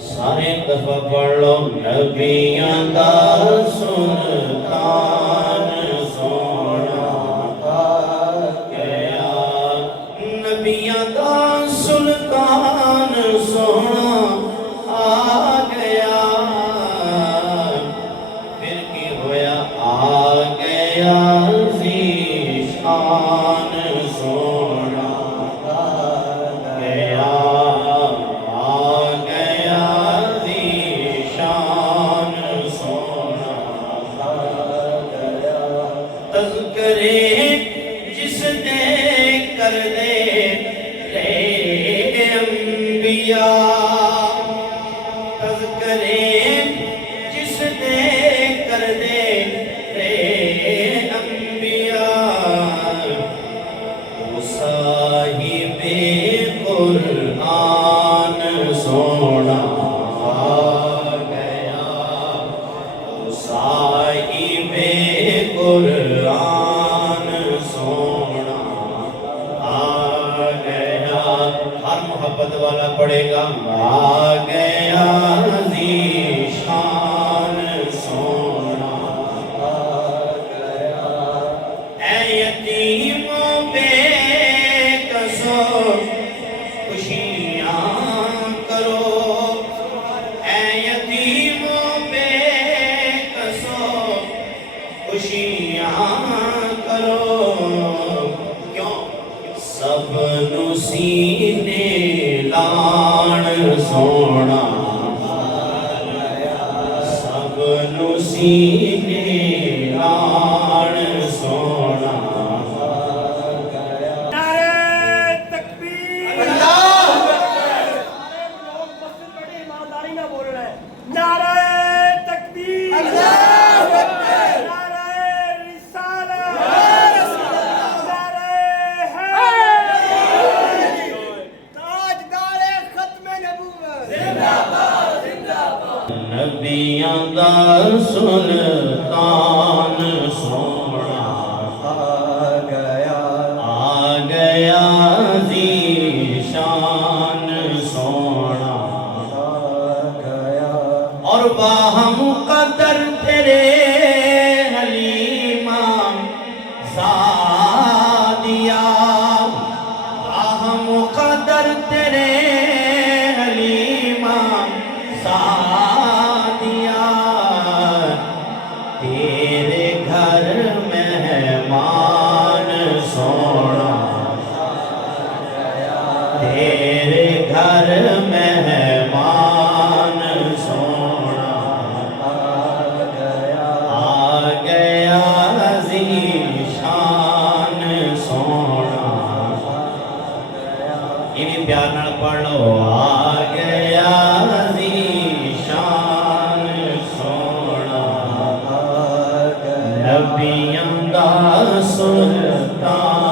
سارے دفعہ پڑھ لو نبیاں دا سلطان سونا آ گیا نبیاں دا سلطان سونا آ گیا پھر کی ہویا آ گیا ذیشان سونا آ گیا تذکرے جس نے کر دے رے انبیاء تذکرے جس نے کر دے رے انبیاء وہ صاحب قرآن سونا آ گیا وہ صاحب قرآن سونا آ گیا ہر محبت والا پڑھے گا آ گیا ذیشان سونا آ گیا اے یتیموں بے قصو خوشیاں کرو اے یتیموں بے قصو خوشیاں کرو کیوں سب نو سینے لان سونا سب نو سینے لان سونا نعرہ تکبیر اللہ سارے لوگ مسجد بیٹھے ایمانداری نہ بول رہے ہیں نعرہ تکبیر اللہ اکبر نعرہ رسالہ نعرہ تاجدار ختم نبوت زندہ باد زندہ باد نبیاں دا سلطان سونا آ گیا ذیشان سونا اور باہم قدر تیرے حلیمہ زادیا باہم قدر تیرے حلیمہ زادیا تیرے گھر مہمان سونا تیرے گھر مہمان سونا آ گیا ذیشان سونا یہ بھی پیار نال پڑھ لو آ گیا ذیشان سونا نبیاں دا سلطان